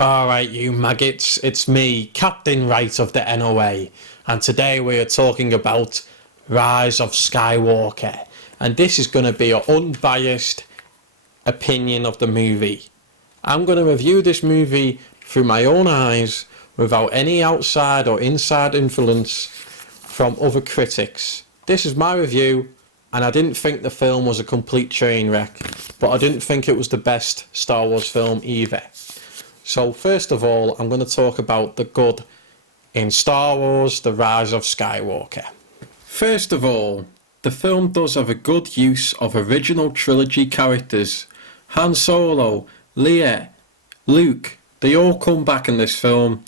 Alright, you maggots, it's me, Captain Wright of the NOA, and today we are talking about Rise of Skywalker, and this is going to be an unbiased opinion of the movie. I'm going to review this movie through my own eyes, without any outside or inside influence from other critics. This is my review, and I didn't think the film was a complete train wreck, but I didn't think it was the best Star Wars film either. So first of all, I'm going to talk about the good in Star Wars: The Rise of Skywalker. First of all, the film does have a good use of original trilogy characters. Han Solo, Leia, Luke, they all come back in this film.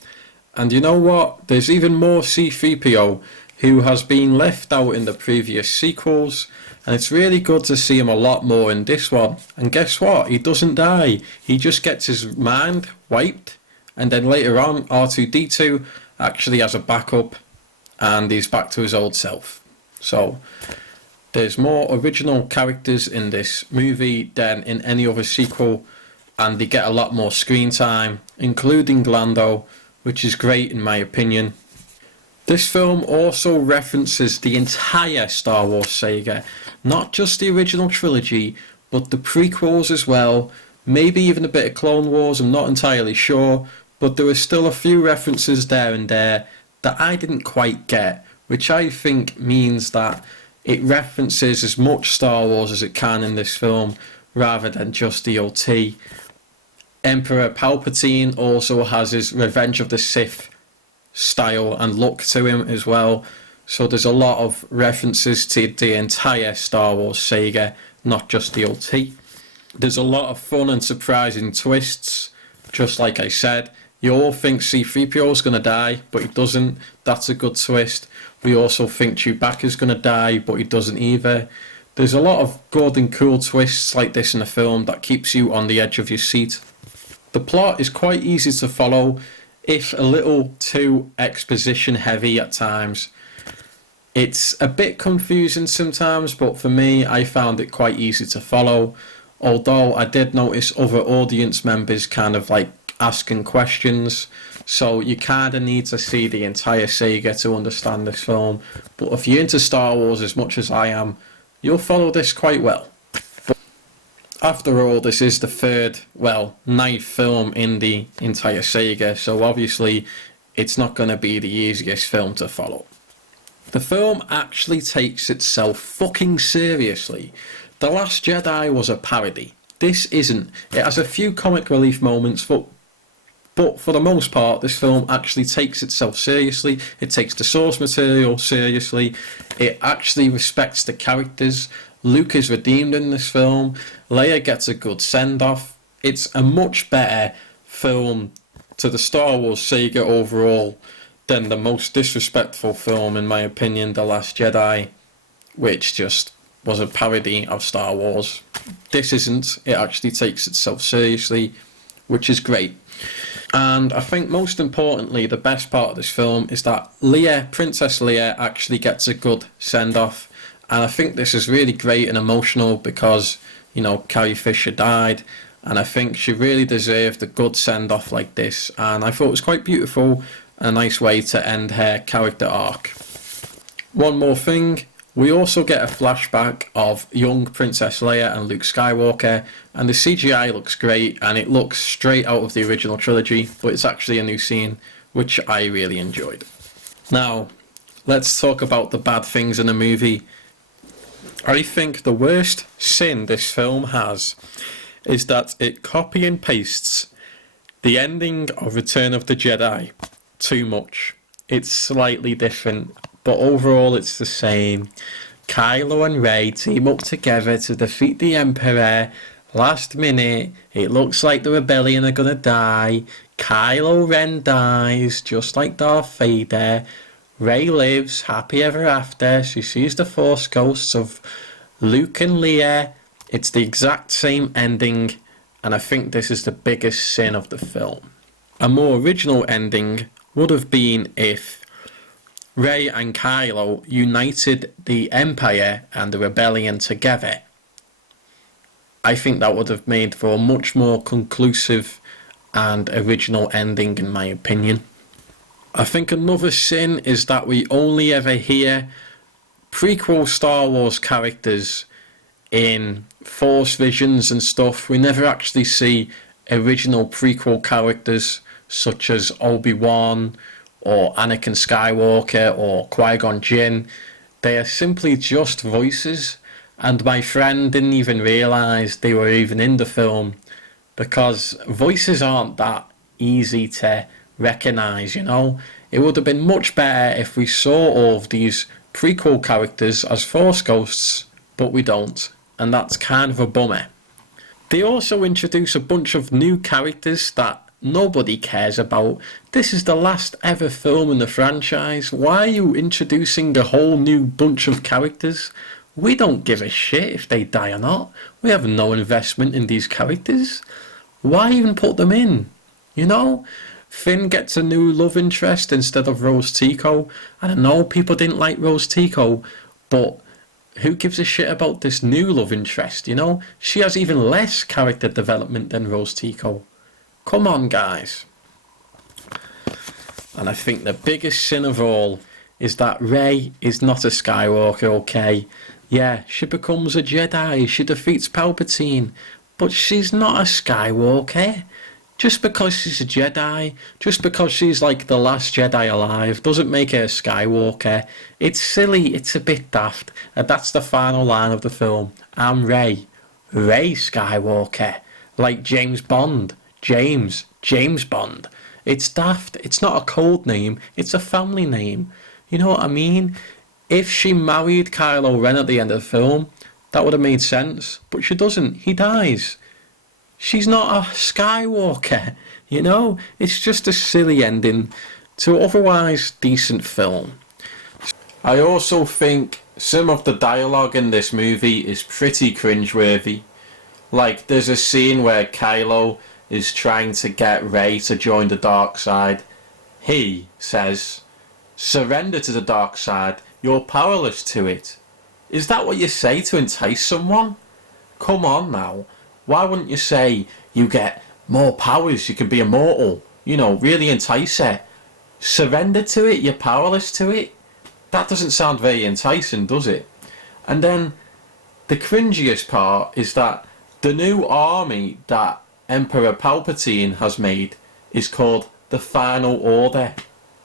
And you know what? There's even more C-3PO who has been left out in the previous sequels, and it's really good to see him a lot more in this one. And guess what? He doesn't die. He just gets his mind wiped, and then later on R2-D2 actually has a backup and he's back to his old self. So there's more original characters in this movie than in any other sequel, and they get a lot more screen time, including Lando, which is great in my opinion. This film also references the entire Star Wars saga, not just the original trilogy, but the prequels as well, maybe even a bit of Clone Wars, I'm not entirely sure, but there were still a few references there and there that I didn't quite get, which I think means that it references as much Star Wars as it can in this film, rather than just the OT. Emperor Palpatine also has his Revenge of the Sith style and look to him as well, so there's a lot of references to the entire Star Wars saga, not just the OT. There's a lot of fun and surprising twists, just like I said. You all think C-3PO is going to die, but he doesn't. That's a good twist. We also think Chewbacca's going to die, but he doesn't either. There's a lot of good and cool twists like this in the film that keeps you on the edge of your seat. The plot is quite easy to follow, if a little too exposition heavy at times. It's a bit confusing sometimes, but for me, I found it quite easy to follow. Although I did notice other audience members kind of like asking questions, so you kind of need to see the entire saga to understand this film. But if you're into Star Wars as much as I am, you'll follow this quite well. After all, this is the ninth film in the entire saga, so obviously it's not going to be the easiest film to follow. The film actually takes itself fucking seriously. The Last Jedi was a parody. This isn't. It has a few comic relief moments, but for the most part, this film actually takes itself seriously. It takes the source material seriously. It actually respects the characters. Luke is redeemed in this film. Leia gets a good send-off. It's a much better film to the Star Wars saga overall than the most disrespectful film, in my opinion, The Last Jedi, which just was a parody of Star Wars. This isn't. It actually takes itself seriously, which is great. And I think most importantly, the best part of this film is that Princess Leia actually gets a good send-off. And I think this is really great and emotional because, you know, Carrie Fisher died, and I think she really deserved a good send-off like this, and I thought it was quite beautiful, a nice way to end her character arc. One more thing, we also get a flashback of young Princess Leia and Luke Skywalker, and the CGI looks great, and it looks straight out of the original trilogy, but it's actually a new scene, which I really enjoyed. Now, let's talk about the bad things in the movie. I think the worst sin this film has is that it copy and pastes the ending of Return of the Jedi too much. It's slightly different, but overall it's the same. Kylo and Rey team up together to defeat the Emperor. Last minute, it looks like the rebellion are gonna die. Kylo Ren dies, just like Darth Vader. Rey lives happy ever after. She sees the Force ghosts of Luke and Leia. It's the exact same ending, and I think this is the biggest sin of the film. A more original ending would have been if Rey and Kylo united the Empire and the Rebellion together. I think that would have made for a much more conclusive and original ending, in my opinion. I think another sin is that we only ever hear prequel Star Wars characters in Force visions and stuff. We never actually see original prequel characters such as Obi-Wan or Anakin Skywalker or Qui-Gon Jinn. They are simply just voices, and my friend didn't even realise they were even in the film, because voices aren't that easy to recognise, you know. It would have been much better if we saw all of these prequel characters as Force ghosts, but we don't, and that's kind of a bummer. They also introduce a bunch of new characters that nobody cares about. This is the last ever film in the franchise. Why are you introducing a whole new bunch of characters? We don't give a shit if they die or not. We have no investment in these characters. Why even put them in? You know? Finn gets a new love interest instead of Rose Tico. I don't know, people didn't like Rose Tico, but who gives a shit about this new love interest, you know? She has even less character development than Rose Tico. Come on, guys. And I think the biggest sin of all is that Rey is not a Skywalker, okay? Yeah, she becomes a Jedi, she defeats Palpatine, but she's not a Skywalker. Just because she's a Jedi, just because she's like the last Jedi alive, doesn't make her a Skywalker. It's silly, it's a bit daft, and that's the final line of the film. I'm Rey Skywalker, like James Bond. James Bond. It's daft. It's not a code name, it's a family name. You know what I mean? If she married Kylo Ren at the end of the film, that would have made sense, but she doesn't. He dies. She's not a Skywalker, you know? It's just a silly ending to an otherwise decent film. I also think some of the dialogue in this movie is pretty cringeworthy. Like, there's a scene where Kylo is trying to get Rey to join the dark side. He says, "Surrender to the dark side, you're powerless to it." Is that what you say to entice someone? Come on now. Why wouldn't you say, you get more powers, you can be immortal, you know, really entice her? Surrender to it, you're powerless to it? That doesn't sound very enticing, does it? And then the cringiest part is that the new army that Emperor Palpatine has made is called the Final Order.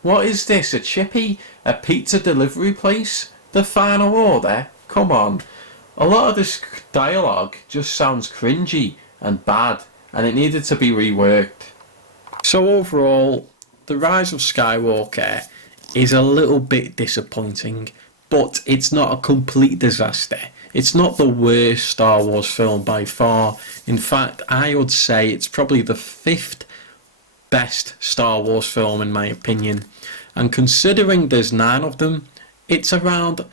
What is this, a chippy? A pizza delivery place? The Final Order? Come on. A lot of this dialogue just sounds cringy and bad, and it needed to be reworked. So overall, The Rise of Skywalker is a little bit disappointing, but it's not a complete disaster. It's not the worst Star Wars film by far. In fact, I would say it's probably the 5th best Star Wars film in my opinion. And considering there's 9 of them, it's around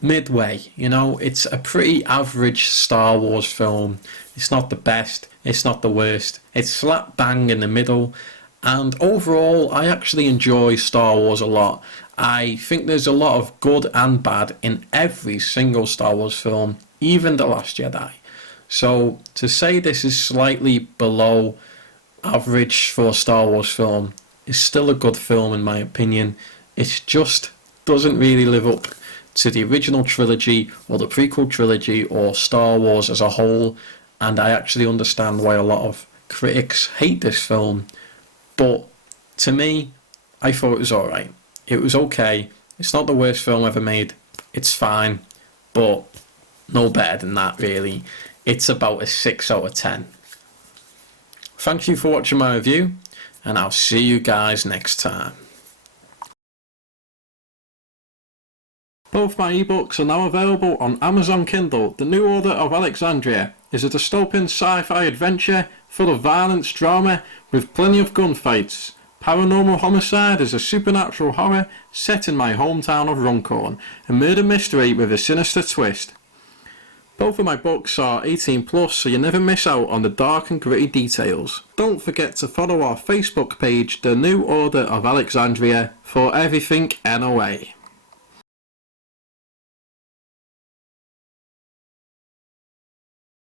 midway, you know. It's a pretty average Star Wars film. It's not the best, it's not the worst. It's slap bang in the middle. And overall, I actually enjoy Star Wars a lot. I think there's a lot of good and bad in every single Star Wars film, even The Last Jedi. So to say this is slightly below average for a Star Wars film is still a good film in my opinion. It just doesn't really live up to the original trilogy or the prequel trilogy or Star Wars as a whole, and I actually understand why a lot of critics hate this film. But to me, I thought it was alright. It was okay. It's not the worst film ever made. It's fine, but no better than that really. It's about a 6 out of 10. Thank you for watching my review, and I'll see you guys next time. Both my ebooks are now available on Amazon Kindle. The New Order of Alexandria is a dystopian sci-fi adventure full of violence, drama, with plenty of gunfights. Paranormal Homicide is a supernatural horror set in my hometown of Runcorn, a murder mystery with a sinister twist. Both of my books are 18 plus, so you never miss out on the dark and gritty details. Don't forget to follow our Facebook page, The New Order of Alexandria, for everything NOA.